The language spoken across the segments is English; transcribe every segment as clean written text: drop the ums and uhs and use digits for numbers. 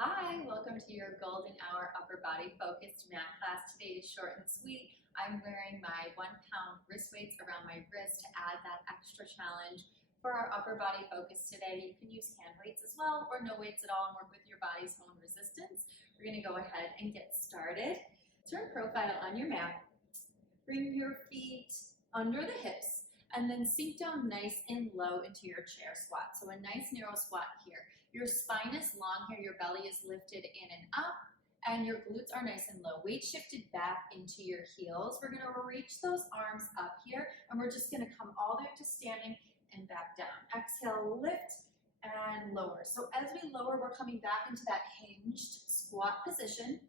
Hi, welcome to your golden hour upper body focused mat class. Today is short and sweet. I'm wearing my 1 pound wrist weights around my wrist to add that extra challenge for our upper body focus today. You can use hand weights as well or no weights at all and work with your body's own resistance. We're gonna go ahead and get started. Turn profile on your mat. Bring your feet under the hips and then sink down nice and low into your chair squat. So a nice narrow squat here. Your spine is long here, your belly is lifted in and up, and your glutes are nice and low. Weight shifted back into your heels. We're gonna reach those arms up here, and we're just gonna come all the way up to standing and back down. Exhale, lift and lower. So as we lower, we're coming back into that hinged squat position.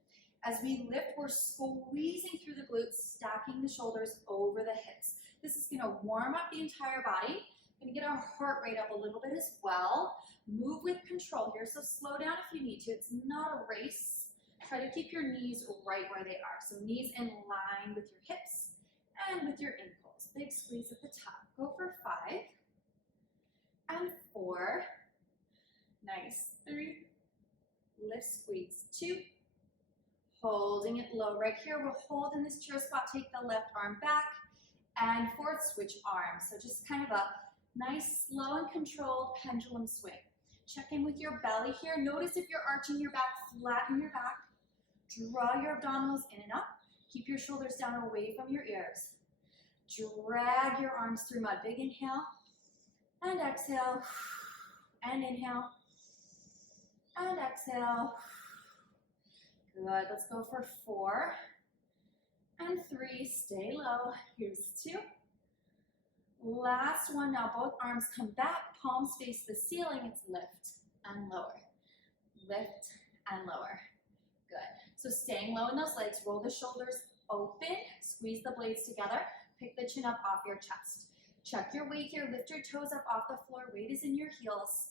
As we lift, we're squeezing through the glutes, stacking the shoulders over the hips. This is gonna warm up the entire body. Gonna get our heart rate up a little bit as well. Move with control here, so slow down if you need to. It's not a race. Try to keep your knees right where they are. So knees in line with your hips and with your ankles. Big squeeze at the top. Go for 5 and 4. Nice. 3. Lift, squeeze. 2. Holding it low. Right here, we'll hold in this chair squat. Take the left arm back and forward switch arms. So just kind of a nice, slow and controlled pendulum swing. Check in with your belly here. Notice if you're arching your back, flatten your back. Draw your abdominals in and up. Keep your shoulders down away from your ears. Drag your arms through mud. Big inhale and exhale. And inhale and exhale. Good. Let's go for 4 and 3. Stay low. Here's 2. Last one. Now both arms come back, palms face the ceiling. It's lift and lower, lift and lower. Good. So staying low in those legs, roll the shoulders open, squeeze the blades together, pick the chin up off your chest. Check your weight here, lift your toes up off the floor, weight is in your heels,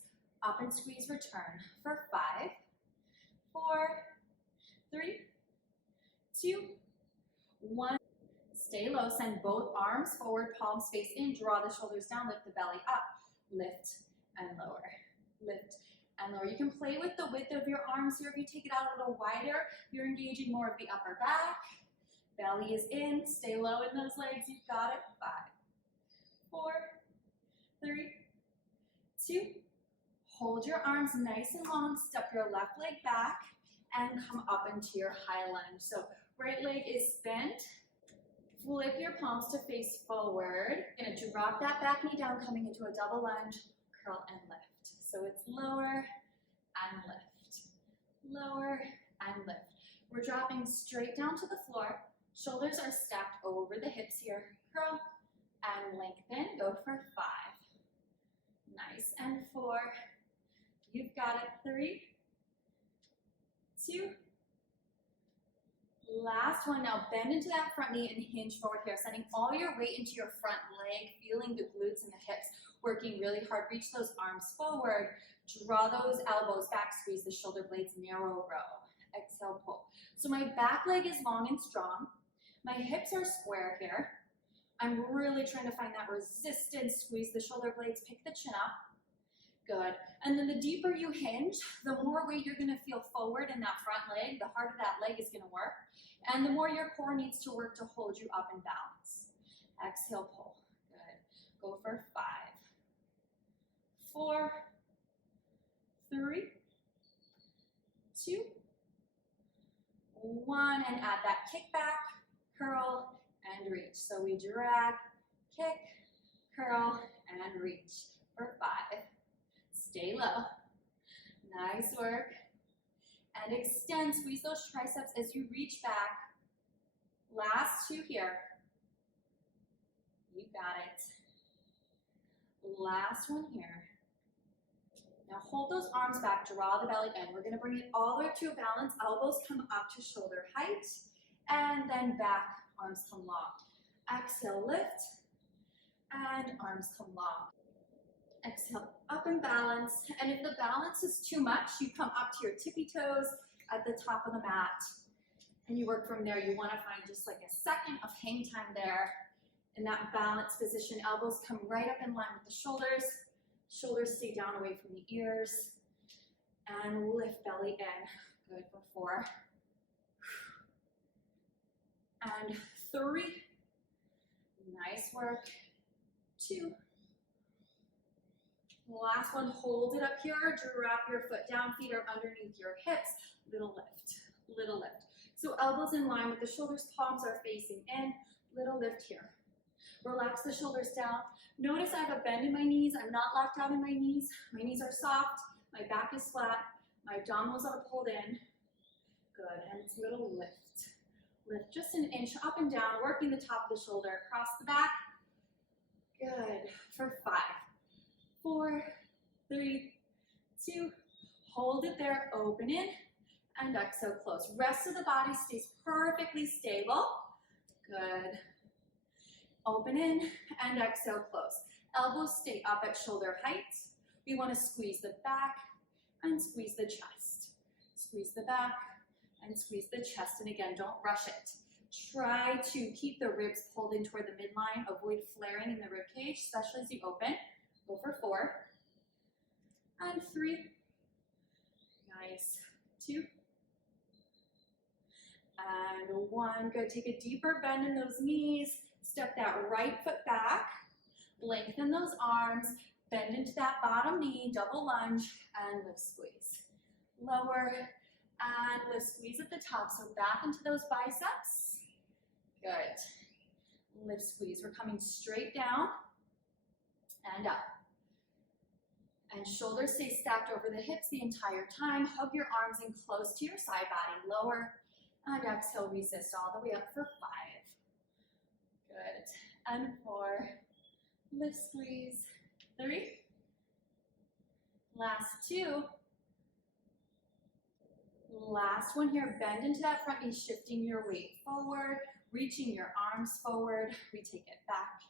up and squeeze, return for 5, 4, 3, 2, 1. Stay low, send both arms forward, palms face in, draw the shoulders down, lift the belly up, lift and lower, lift and lower. You can play with the width of your arms here. If you take it out a little wider, you're engaging more of the upper back. Belly is in, stay low in those legs, you've got it. 5, 4, 3, 2. Hold your arms nice and long, step your left leg back and come up into your high lunge. So right leg is bent. Flip your palms to face forward. Gonna drop that back knee down, coming into a double lunge, curl and lift. So it's lower and lift, lower and lift. We're dropping straight down to the floor. Shoulders are stacked over the hips here. Curl and lengthen. Go for 5. Nice. And 4. You've got it. 3, 2. Last one. Now bend into that front knee and hinge forward here, sending all your weight into your front leg, feeling the glutes and the hips, working really hard. Reach those arms forward, draw those elbows back, squeeze the shoulder blades, narrow row. Exhale, pull. So my back leg is long and strong. My hips are square here. I'm really trying to find that resistance. Squeeze the shoulder blades, pick the chin up. Good. And then the deeper you hinge, the more weight you're going to feel forward in that front leg, the harder that leg is going to work, and the more your core needs to work to hold you up and balance. Exhale, pull. Good. Go for 5, 4, 3, 2, 1, and add that kick back, curl, and reach. So we drag, kick, curl, and reach for 5. Stay low. Nice work. And extend, squeeze those triceps as you reach back. Last 2 here. You got it. Last one here. Now hold those arms back, draw the belly in. We're gonna bring it all the way to a balance. Elbows come up to shoulder height, and then back, arms come long. Exhale, lift, and arms come long. Exhale, up and balance. And if the balance is too much, you come up to your tippy toes at the top of the mat. And you work from there. You want to find just like a second of hang time there. In that balanced position, elbows come right up in line with the shoulders. Shoulders stay down away from the ears. and lift belly in. Good for 4 and 3. Nice work. 2. Last one, hold it up here. Drop your foot down, feet are underneath your hips. Little lift, little lift. So elbows in line with the shoulders, palms are facing in. Little lift here. Relax the shoulders down. Notice I have a bend in my knees. I'm not locked out in my knees. My knees are soft. My back is flat. My abdominals are pulled in. Good, and it's a little lift. Lift just an inch up and down, working the top of the shoulder, across the back. Good, for 5, 4, 3, 2, hold it there, open in, and exhale, close. Rest of the body stays perfectly stable. Good. Open in, and exhale, close. Elbows stay up at shoulder height. We want to squeeze the back and squeeze the chest. Squeeze the back and squeeze the chest, and again, don't rush it. Try to keep the ribs pulled in toward the midline. Avoid flaring in the rib cage, especially as you open. Go for 4 and 3. Nice. 2 and 1. Good. Take a deeper bend in those knees. Step that right foot back. Lengthen those arms. Bend into that bottom knee. Double lunge and lift, squeeze. Lower and lift, squeeze at the top. So back into those biceps. Good. Lift, squeeze. We're coming straight down and up. And shoulders stay stacked over the hips the entire time. Hug your arms in close to your side body. Lower and exhale, resist all the way up for 5. Good. And 4. Lift, squeeze. 3. Last 2. Last one here. Bend into that front knee, shifting your weight forward. Reaching your arms forward, we take it back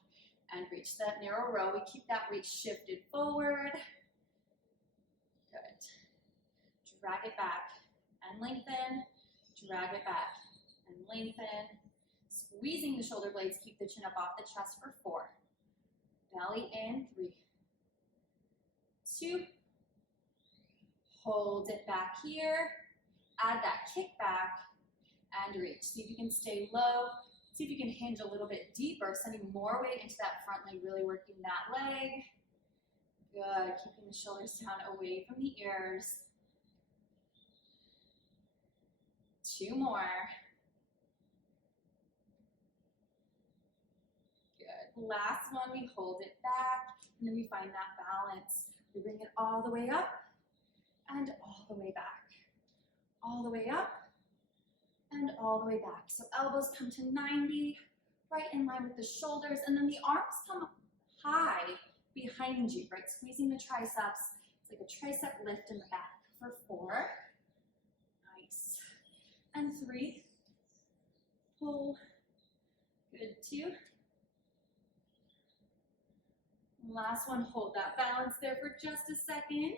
and reach that narrow row. We keep that weight shifted forward. Good. Drag it back and lengthen. Drag it back and lengthen. Squeezing the shoulder blades, keep the chin up off the chest for 4. Belly in, 3, 2. Hold it back here. Add that kick back. And reach. See if you can stay low. See if you can hinge a little bit deeper, sending more weight into that front leg, really working that leg. Good. Keeping the shoulders down away from the ears. 2 more. Good. Last one, we hold it back, and then we find that balance. We bring it all the way up and all the way back. All the way up and all the way back. So elbows come to 90, right in line with the shoulders, and then the arms come high behind you, right? Squeezing the triceps. It's like a tricep lift in the back for 4. Nice. And 3. Pull. Good. 2. Last one, hold that balance there for just a second,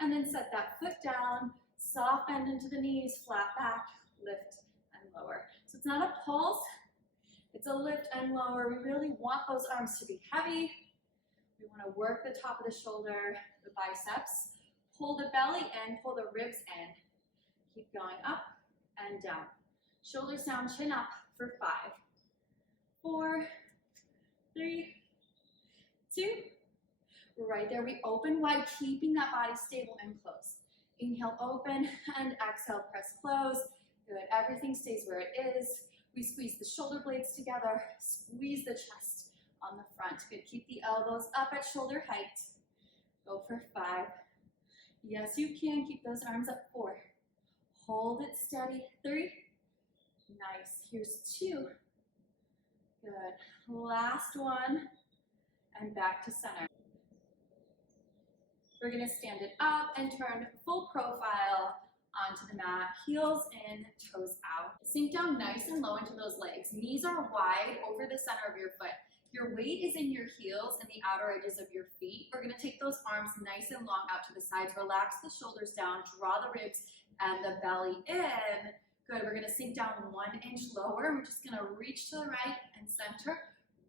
and then set that foot down, soft bend into the knees, flat back, lift and lower. So it's not a pulse, it's a lift and lower. We really want those arms to be heavy. We want to work the top of the shoulder, the biceps. Pull the belly in, pull the ribs in. Keep going up and down. Shoulders down, chin up for 5, 4, 3, 2. Right there, we open wide, keeping that body stable and close. Inhale, open, and exhale, press close. Good, everything stays where it is. We squeeze the shoulder blades together, squeeze the chest on the front. Good, keep the elbows up at shoulder height. Go for 5. Yes, you can, keep those arms up. 4. Hold it steady. 3. Nice, here's 2. Good, last one, and back to center. We're gonna stand it up and turn full profile onto the mat, heels in, toes out. Sink down nice and low into those legs. Knees are wide over the center of your foot. Your weight is in your heels and the outer edges of your feet. We're gonna take those arms nice and long out to the sides. Relax the shoulders down, draw the ribs and the belly in. Good, we're gonna sink down 1 inch lower. We're just gonna reach to the right and center,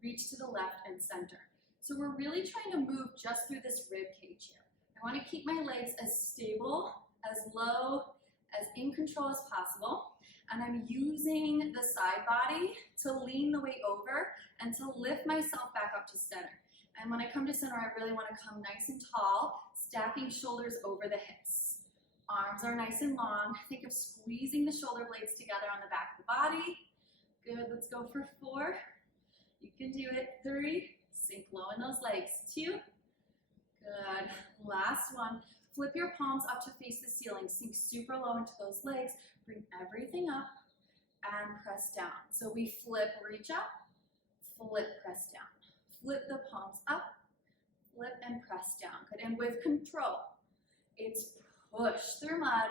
reach to the left and center. So we're really trying to move just through this rib cage here. I wanna keep my legs as stable as low, as in control as possible. And I'm using the side body to lean the weight over and to lift myself back up to center. And when I come to center, I really want to come nice and tall, stacking shoulders over the hips. Arms are nice and long. Think of squeezing the shoulder blades together on the back of the body. Good, let's go for 4. You can do it. 3, sink low in those legs. 2, good. Last one. Flip your palms up to face the ceiling. Sink super low into those legs. Bring everything up and press down. So we flip, reach up, flip, press down. Flip the palms up, flip and press down. Good, and with control, it's push through mud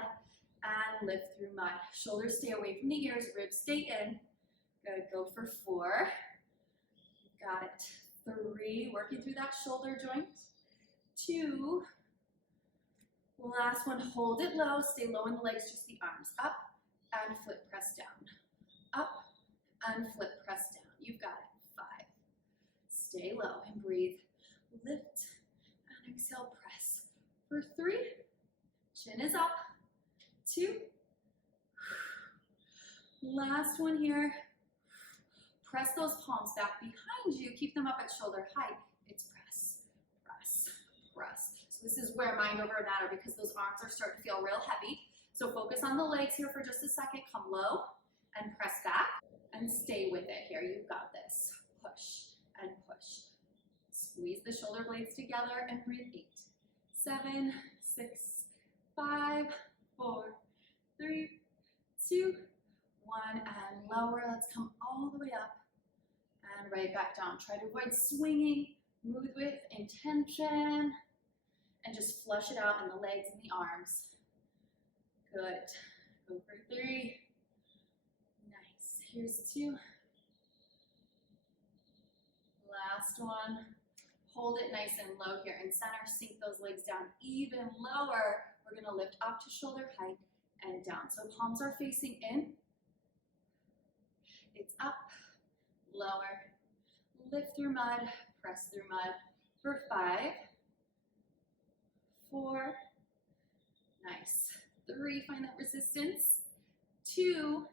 and lift through mud. Shoulders stay away from the ears, ribs stay in. Good, go for 4. Got it. 3, working through that shoulder joint. 2, last one, hold it low, stay low in the legs, just the arms up and flip, press down. Up and flip, press down. You've got it. 5. Stay low and breathe. Lift and exhale, press. For 3, chin is up. 2, last one here. Press those palms back behind you. Keep them up at shoulder height. It's press, press, press. So this is where mind over matter because those arms are starting to feel real heavy. So focus on the legs here for just a second. Come low and press back and stay with it here. You've got this. Push and push. Squeeze the shoulder blades together and breathe. 8, 7, 6, 5, 4, 3, 2, 1, and lower. Let's come all the way up and right back down. Try to avoid swinging. Move with intention and just flush it out in the legs and the arms. Good. Go for 3. Nice. Here's 2. Last one. Hold it nice and low here in center. Sink those legs down even lower. We're going to lift up to shoulder height and down. So palms are facing in. It's up, lower, lift through mud, press through mud. For 5, 4, nice. 3, find that resistance. 2,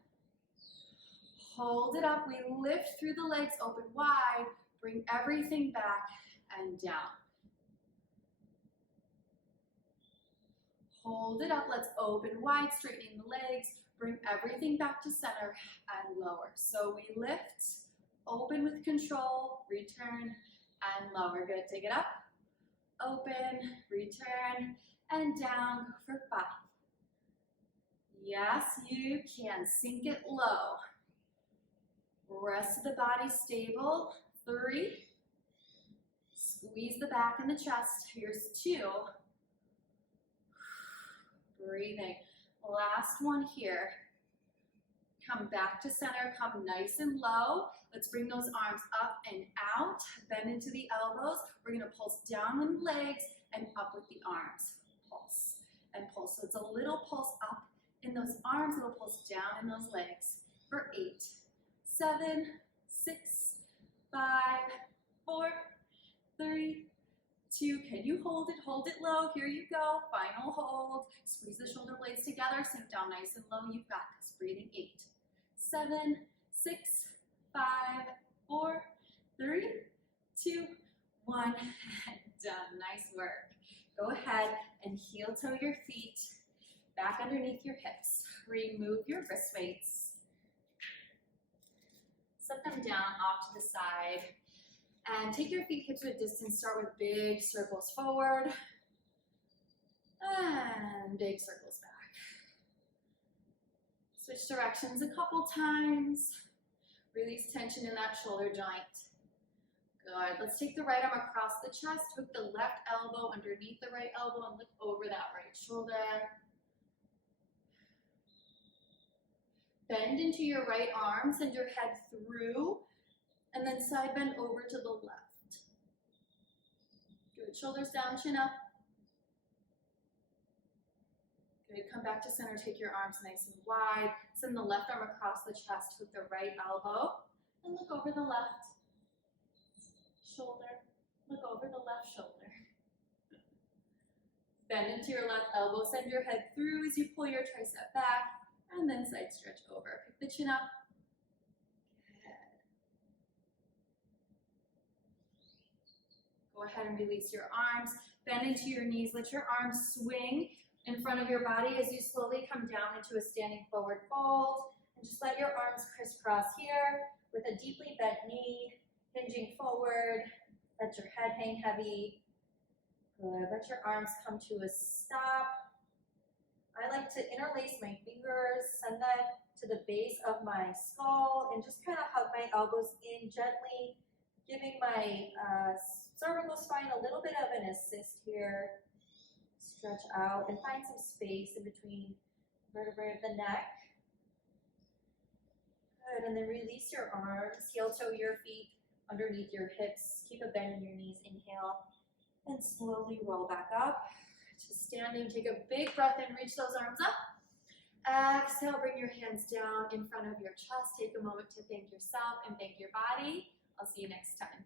hold it up. We lift through the legs, open wide, bring everything back and down. Hold it up. Let's open wide, straightening the legs. Bring everything back to center and lower. So we lift, open with control, return, and lower. Good. Take it up, open, return, and down for 5. Yes, you can. Sink it low. Rest of the body stable. 3. Squeeze the back and the chest. Here's 2. Breathing. Last one here. Come back to center. Come nice and low. Let's bring those arms up and out. Bend into the elbows. We're going to pulse down with the legs and up with the arms. Pulse and pulse. So it's a little pulse up in those arms. It'll pulse down in those legs. For 8, 7, 6, 5, 4, 3, 2. Can you hold it? Hold it low. Here you go. Final hold. Squeeze the shoulder blades together. Sink down nice and low. You've got this. Breathing. 8, 7, 6, 5, 4, 3, 2, 1. And done. Nice work. Go ahead and heel toe your feet back underneath your hips. Remove your wrist weights. Set them down off to the side. And take your feet hip to a distance. Start with big circles forward and big circles back. Switch directions a couple times. Release tension in that shoulder joint. Good. Let's take the right arm across the chest. Hook the left elbow underneath the right elbow and look over that right shoulder. Bend into your right arm. Send your head through. And then side bend over to the left. Good. Shoulders down, chin up. Good. Come back to center. Take your arms nice and wide. Send the left arm across the chest. Hook the right elbow. And look over the left shoulder. Look over the left shoulder. Bend into your left elbow, send your head through as you pull your tricep back, and then side stretch over. Pick the chin up. Go ahead and release your arms. Bend into your knees. Let your arms swing in front of your body as you slowly come down into a standing forward fold. And just let your arms crisscross here with a deeply bent knee, hinging forward. Let your head hang heavy. Good. Let your arms come to a stop. I like to interlace my fingers, send them to the base of my skull, and just kind of hug my elbows in gently, giving my cervical spine a little bit of an assist here. Stretch out and find some space in between vertebrae of the neck. Good, and then release your arms, heel toe your feet underneath your hips. Keep a bend in your knees, inhale, and slowly roll back up to standing. Take a big breath in, reach those arms up. Exhale, bring your hands down in front of your chest. Take a moment to thank yourself and thank your body. I'll see you next time.